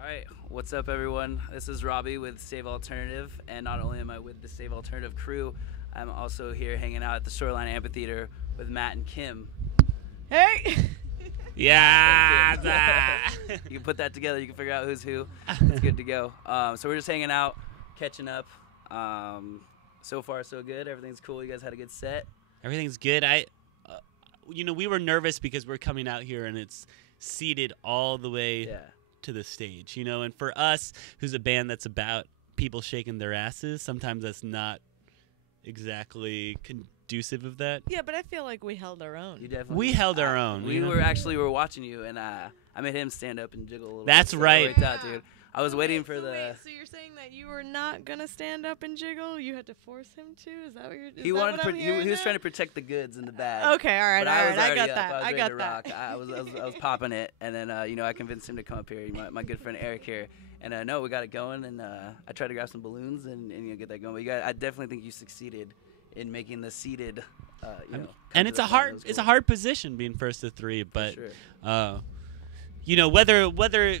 All right, what's up, everyone? This is Robby with SaveAlternative, and not only am I with the SaveAlternative crew, I'm also here hanging out at the Shoreline Amphitheater with Matt&Kim. Hey! Yeah! You can put that together, you can figure out who's who. It's good to go. So we're just hanging out, catching up. So far, so good. Everything's cool. You guys had a good set. Everything's good. We were nervous because we're coming out here and it's seated all the way to the stage, and for us, who's a band that's about people shaking their asses, sometimes that's not exactly conducive of that. Yeah, but I feel like we held our own. You definitely. We held our own. We were watching you, and I made him stand up and jiggle a little. That's bit. right. So out, dude. I was waiting for the. Wait, so you're saying that you were not gonna stand up and jiggle? You had to force him to? Is that what you're? He wanted. He was trying to protect the goods in the bag. Okay, all right. I got that. I got that. I was popping it, and then I convinced him to come up here. My good friend Eric here, and no, we got it going, and I tried to grab some balloons and get that going. But I definitely think you succeeded in making the seated. And it's a hard position being first to three, but sure. Whether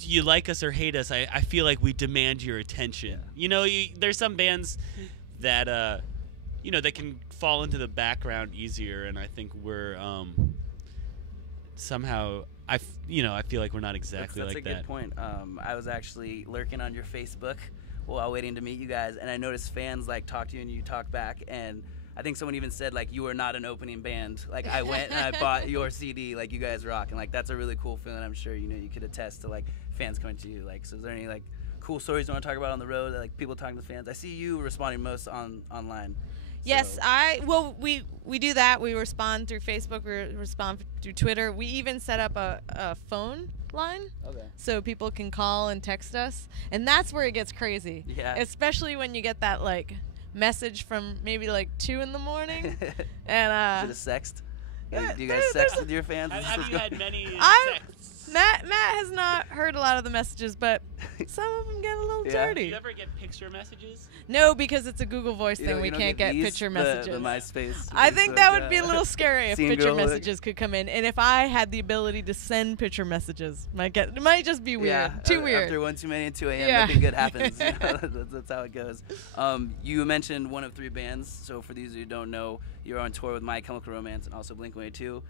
you like us or hate us, I feel like we demand your attention. Yeah. There's some bands that that can fall into the background easier, and I think we're somehow I feel like we're not exactly that's like that. That's a good point. I was actually lurking on your Facebook while waiting to meet you guys, and I noticed fans talk to you and you talk back, and I think someone even said you were not an opening band. I went and I bought your CD. You guys rock, and that's a really cool feeling. I'm sure you could attest to fans coming to you. So is there any cool stories you want to talk about on the road? People talking to fans. I see you responding most online. Yes, we do that. We respond through Facebook. We respond through Twitter. We even set up a phone line, so people can call and text us, and that's where it gets crazy. Yeah. Especially when you get that message from maybe 2 in the morning, and should have sexted. Do you guys sext with your fans? Have you had many sexts? Matt has not heard a lot of the messages, but some of them get a little dirty. Do you ever get picture messages? No, because it's a Google Voice thing. We can't get picture messages. The MySpace. I think that would be a little scary if picture messages could come in, and if I had the ability to send picture messages, it might just be weird. Yeah, too weird. After 1 too many and 2 a.m., nothing good happens. That's how it goes. You mentioned one of 3 bands, so for these who don't know, you're on tour with My Chemical Romance and also Blink-182.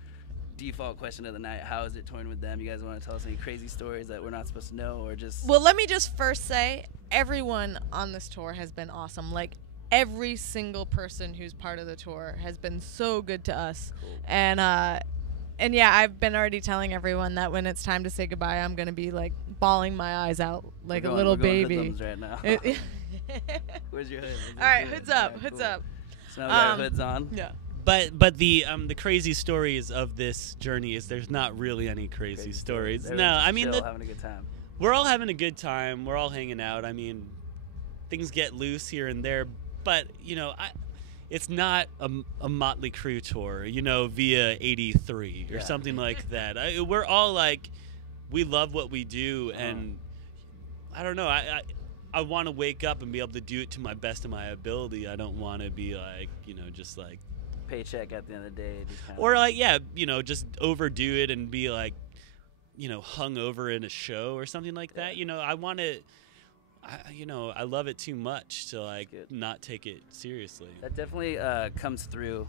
Default question of the night: how is it touring with them? You guys want to tell us any crazy stories that we're not supposed to know, or just? Well, let me just first say everyone on this tour has been awesome. Every single person who's part of the tour has been so good to us. Cool. And yeah, I've been already telling everyone that when it's time to say goodbye, I'm gonna be bawling my eyes out like a little baby. Right now. Where's your hood? All right, hoods up, hoods up. So now we got our hoods on. Yeah. But the crazy stories of this journey is there's not really any crazy stories. No, I mean having a good time. We're all having a good time. We're all hanging out. I mean, things get loose here and there, but it's not a Motley Crue tour, via 83 or something like that. We're all we love what we do, and I don't know. I want to wake up and be able to do it to my best of my ability. I don't want to be just paycheck at the end of the day. Or just overdo it and be hung over in a show or something like that. I want to. I love it too much to not take it seriously. That definitely comes through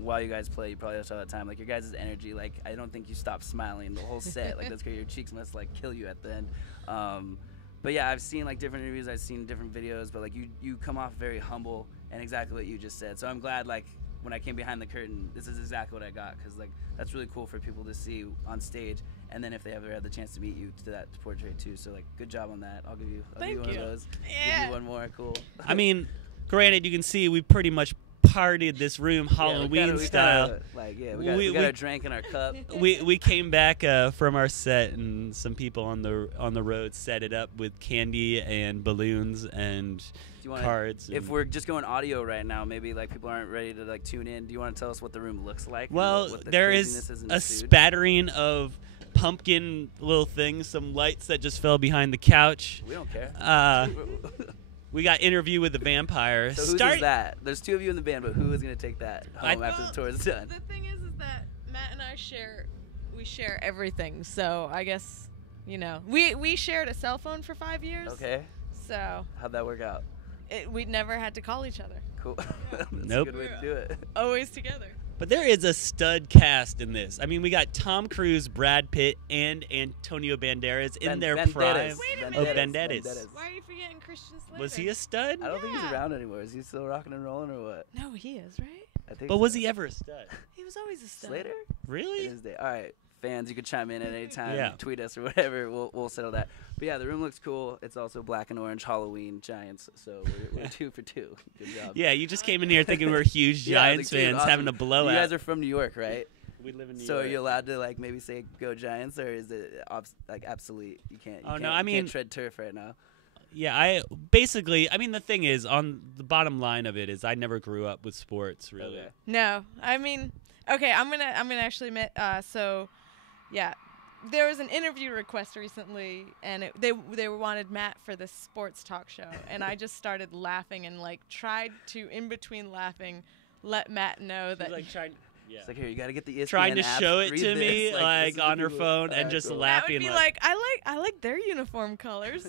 while you guys play. You probably saw that time. Your guys' energy. I don't think you stop smiling the whole set. That's great. Your cheeks must kill you at the end. But yeah, I've seen different interviews. I've seen different videos. But you come off very humble and exactly what you just said. So I'm glad when I came behind the curtain, this is exactly what I got, because that's really cool for people to see on stage, and then if they ever had the chance to meet you, to that portrait too. So good job on that. I'll give you one of those. Yeah. Give you one more. Cool. I mean, granted, you can see we pretty much partied this room Halloween style. We got a drink in our cup. We came back from our set, and some people on the road set it up with candy and balloons and cards. If we're just going audio right now, maybe people aren't ready to tune in. Do you want to tell us what the room looks like? Well, there is a spattering of pumpkin little things, some lights that just fell behind the couch. We don't care. We got Interview with the Vampire. So who's that? There's 2 of you in the band, but who is going to take that home after the tour is done? The thing is that Matt and I share everything. So I guess You know, we shared a cell phone for 5 years. Okay. So. How'd that work out? We never had to call each other. Cool. That's Nope. a good way to do it. Always together. But there is a stud cast in this. I mean, we got Tom Cruise, Brad Pitt, and Antonio Banderas in their prime. Wait a minute. Oh, Banderas. Why are you forgetting Christian Slater? Was he a stud? I don't think he's around anymore. Is he still rocking and rolling or what? No, he is, right? I think But so. was he ever a stud? He was always a stud. Slater? Really? In his day. All right, fans, you can chime in at any time. Yeah. Tweet us or whatever. We'll settle that. But yeah, the room looks cool. It's also black and orange Halloween Giants, so we're 2 for 2. Good job. Yeah, you just came in here thinking we're huge Yeah, Giants like, dude, fans awesome. having a blowout. You guys are from New York, right? We live in New So York. are you allowed to like maybe say go Giants, or is it like obsolete? You can't. Oh, You no, can't- I you mean- can't tread turf right now. Yeah, I mean, the thing is, on the bottom line of it is, I never grew up with sports, really. Okay. No, I mean, okay, I'm gonna actually admit. So, yeah, there was an interview request recently, and they wanted Matt for this sports talk show, and I just started laughing and like tried to, in between laughing, let Matt know that. She's like trying. Yeah. It's like, here, you got to get the ESPN Trying to app, show it read to this, me, this like is on the her people- phone, Alright, and just cool. Matt laughing. would be like, I like their uniform colors.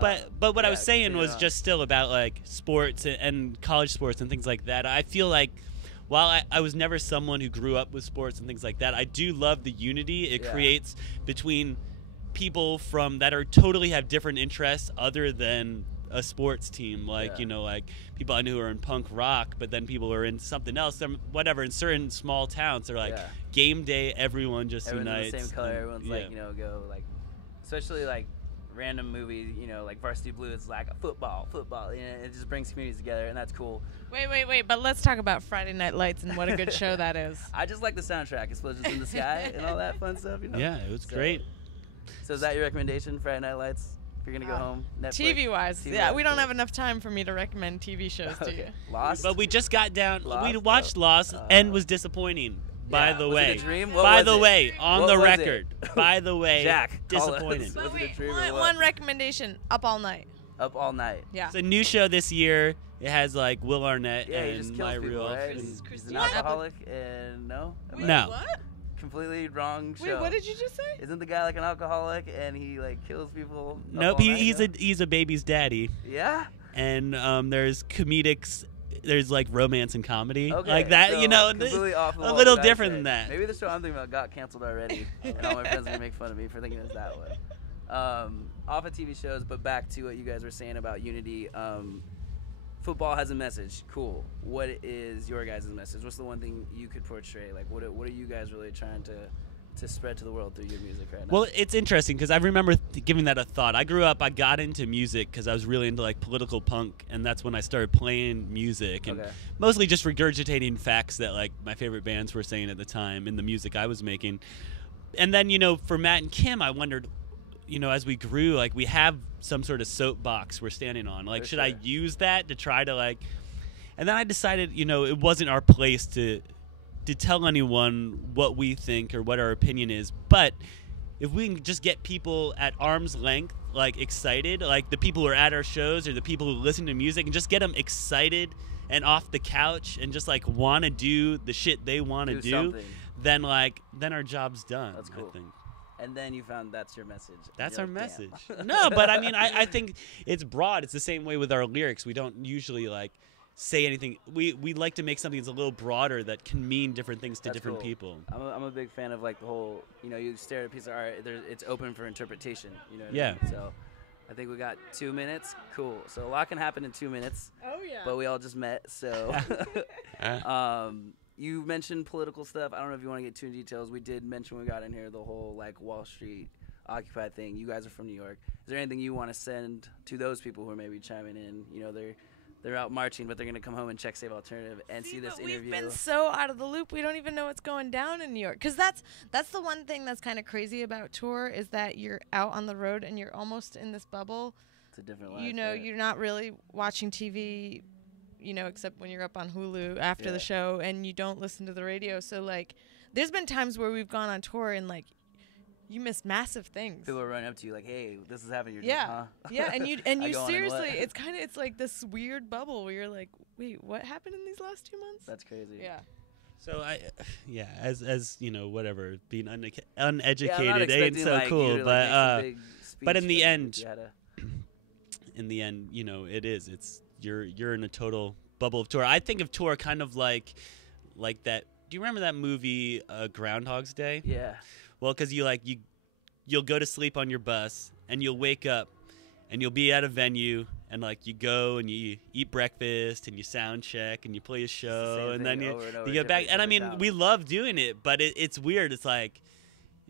But what I yeah, was saying continue was on. just still about like sports and college sports and things like that. I feel like while I was never someone who grew up with sports and things like that, I do love the unity it Yeah. creates between people from that are totally have different interests other than a sports team. Like, Yeah. you know, like people I knew who are in punk rock, but then people who are in something else, whatever, in certain small towns, they're like Yeah. game day, everyone just Everyone's unites. in the same color. and- Everyone's yeah. like, you know, go like, especially like random movies, you know, like Varsity Blues, it's like football. You know, it just brings communities together, and that's cool. Wait, but let's talk about Friday Night Lights and what a good show that is. I just like the soundtrack, Explosions in the Sky, and all that fun stuff. You know. Yeah, it was So- great. So is that your recommendation, Friday Night Lights? If you're gonna go home, Netflix. TV-wise, TV yeah, wise, we don't cool. have enough time for me to recommend TV shows to you. Okay. Lost. But we just got down. Lost? We watched Oh. Lost and was disappointing. By Yeah, the was way, it a dream? What by was the it? way, on What the was it? record. By the way, Jack, call us. disappointing. Was But it a wait, dream or what? one recommendation: Up All Night. Up All Night. Yeah. It's a new show this year. It has like Will Arnett Yeah, he and just kills My people, Real. right? and- He's an Christina alcoholic, and no, Wait, No. What? completely wrong show. Wait, what did you just say? Isn't the guy like an alcoholic and he like kills people? up Nope, all night, no? he's a baby's daddy, Yeah. and there's comedics. There's like romance and comedy Okay. like that. so you know, completely off the a wall little what I different said. than that. Maybe the show I'm thinking about got canceled already, and all my friends are gonna make fun of me for thinking it's that way. Off of TV shows, but back to what you guys were saying about unity. Football has a message. Cool. What is your guys' message? What's the one thing you could portray? Like, what are you guys really trying to spread to the world through your music right now? Well, it's interesting because I remember giving that a thought. I grew up, I got into music because I was really into like political punk, and that's when I started playing music and Okay. mostly just regurgitating facts that like my favorite bands were saying at the time in the music I was making. And then, you know, for Matt&Kim, I wondered, you know, as we grew, like we have some sort of soapbox we're standing on. Like, For should I sure. use that to try to like? And then I decided, you know, it wasn't our place to tell anyone what we think or what our opinion is. But if we can just get people at arm's length, like excited, like the people who are at our shows or the people who listen to music, and just get them excited and off the couch and just like want to do the shit they want to Do do, something. then our job's done. That's cool. I think. And then you found that's your message. That's You're our like, "Damn." message. No, but I mean, I think it's broad. It's the same way with our lyrics. We don't usually like say anything. We like to make something that's a little broader that can mean different things to That's different cool. people. I'm a big fan of like the whole, you know, you stare at a piece of art, it's open for interpretation, you know what Yeah. I mean? So I think we got 2 minutes. Cool. So a lot can happen in 2 minutes, Oh yeah. but we all just met. So you mentioned political stuff. I don't know if you want to get too into details. We did mention when we got in here the whole like Wall Street Occupy thing. You guys are from New York. Is there anything you want to send to those people who are maybe chiming in? You know, they're out marching, but they're going to come home and check Save Alternative and see this but interview. We've been so out of the loop. We don't even know what's going down in New York. Because that's the one thing that's kind of crazy about tour is that you're out on the road and you're almost in this bubble. It's a different life. You know, right? you're not really watching TV, you know, except when you're up on Hulu after Yeah. the show, and you don't listen to the radio. So, like, there's been times where we've gone on tour and, like, you miss massive things. People are running up to you like, "Hey, this is happening." You're Yeah, just, huh? yeah, and you I go on and seriously, what? it's like this weird bubble where you're like, wait, what happened in these last 2 months? That's crazy. Yeah. So as you know, whatever, being uneducated ain't so like, cool, but in the end, to... you know, it's you're in a total bubble of tour. I think of tour kind of like that. Do you remember that movie Groundhog's Day? Yeah. Well, because you'll go to sleep on your bus and you'll wake up and you'll be at a venue. And like you go and you eat breakfast and you sound check and you play a show and then you get back. And I mean, we love doing it, but it's weird. It's like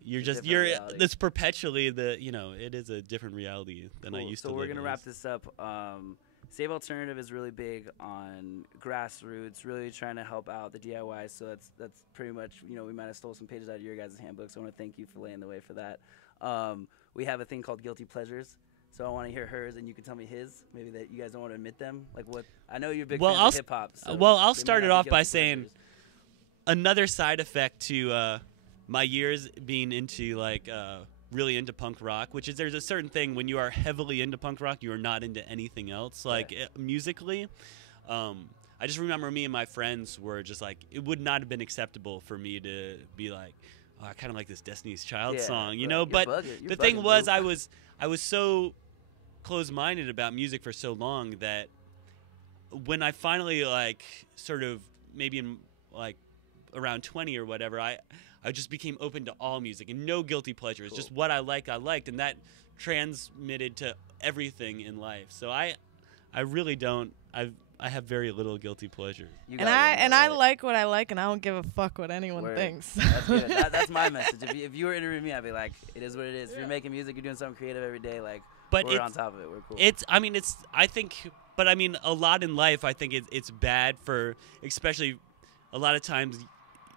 it's perpetually it is a different reality than I used to live. So we're gonna wrap this up. Save Alternative is really big on grassroots, really trying to help out the DIY. So that's pretty much, we might have stole some pages out of your guys' handbook. So I want to thank you for laying the way for that. We have a thing called Guilty Pleasures. So I want to hear hers, and you can tell me his. Maybe that you guys don't want to admit them. Like what? I know you're a big fan of hip hop. So I'll start it off by saying another side effect to my years being into really into punk rock, which is there's a certain thing when you are heavily into punk rock, you are not into anything else. Musically, I just remember me and my friends were just like, it would not have been acceptable for me to be like, oh, I kind of like this Destiny's Child song, But the thing was, I was so closed-minded about music for so long that when I finally sort of maybe in around 20 or whatever, I just became open to all music and no guilty pleasures. Cool. Just what I liked, and that transmitted to everything in life. So I really don't. I have very little guilty pleasures. I like what I like, and I don't give a fuck what anyone thinks. That's good. That's my message. If you were interviewing me, I'd be like, it is what it is. If you're making music, you're doing something creative every day, but we're on top of it. We're cool. But a lot in life, I think it's bad for, especially a lot of times,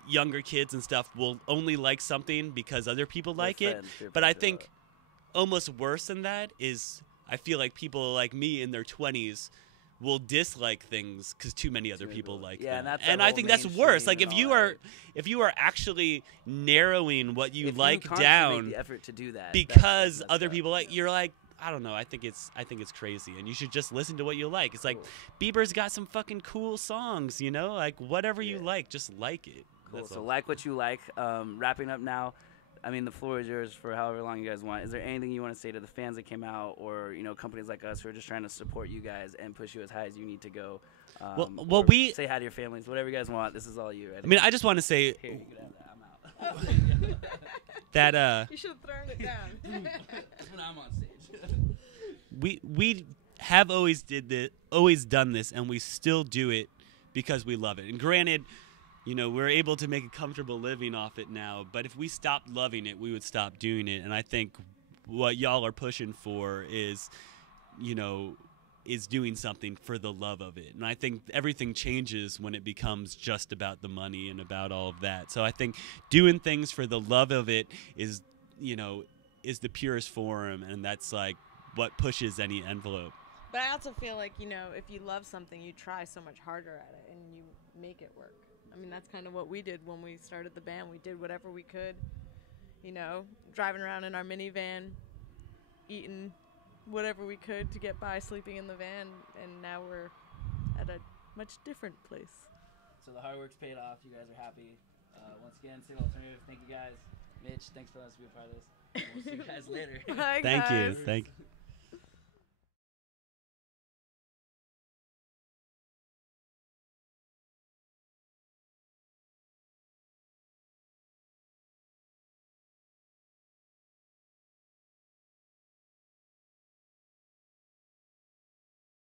younger kids and stuff will only like something because other people like it. But I think almost worse than that is I feel like people like me in their 20s will dislike things because too many other people like them. And I think that's worse. Like if you are actually narrowing what you like down, make the effort to do that because other people like, you're like, I don't know. I think it's crazy, and you should just listen to what you like. It's like Bieber's got some fucking cool songs, like whatever you like, just like it. Cool. So like what you like. Wrapping up now. I mean, the floor is yours for however long you guys want. Is there anything you want to say to the fans that came out, or companies like us who are just trying to support you guys and push you as high as you need to go? We say hi to your families, whatever you guys want. This is all you. Ready? I mean, I just want to say here, you can have that. I'm out. that you should have thrown it down. When I'm on stage. we have always done this, and we still do it because we love it. And granted, we're able to make a comfortable living off it now, but if we stopped loving it, we would stop doing it. And I think what y'all are pushing for is doing something for the love of it. And I think everything changes when it becomes just about the money and about all of that. So I think doing things for the love of it is the purest form, and that's what pushes any envelope. But I also feel like, if you love something, you try so much harder at it and you make it work. I mean, that's kind of what we did when we started the band. We did whatever we could, driving around in our minivan, eating whatever we could to get by, sleeping in the van, and now we're at a much different place. So the hard work's paid off. You guys are happy. Once again, Save Alternative, thank you guys. Mitch, thanks for letting us be a part of this. We'll see you guys later. Bye, Thank guys. you. Thank you.